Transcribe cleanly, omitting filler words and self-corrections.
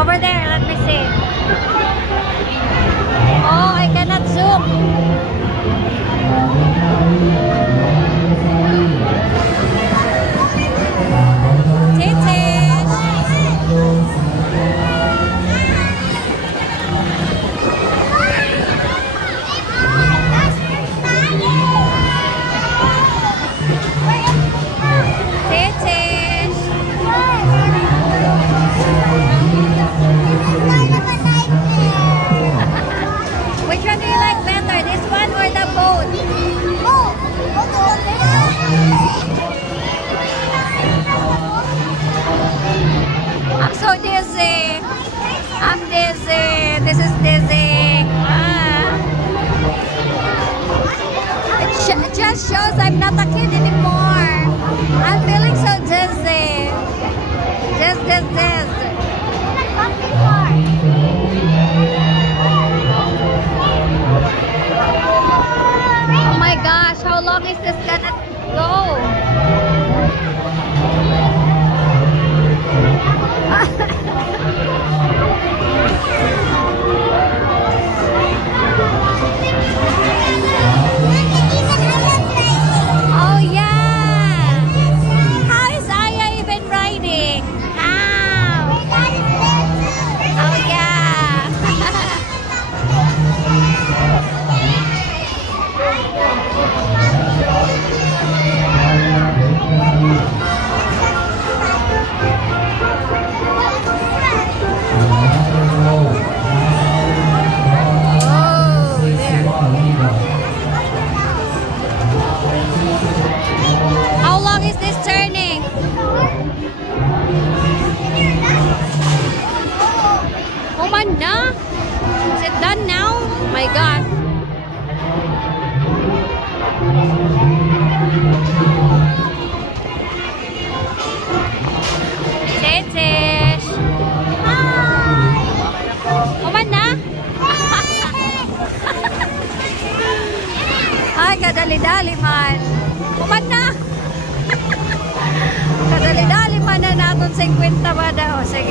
Over there, let me see. Oh, I cannot zoom. Which one do you like better? This one or the boat? Oh, I'm so dizzy. I'm dizzy. This is dizzy. It just shows I'm not a kid anymore. I'm feeling so dizzy. This. Oh my gosh, how long is this gonna go? Oh yeah! How is Aya even riding? How? Oh yeah! How long is this turning? Oh man na? Is it done now? Oh my God. Tetish. Oh man na? Ay, kadali-dali man. Kuman na. Kadali-dali man na natin 50 ba daw. Sige.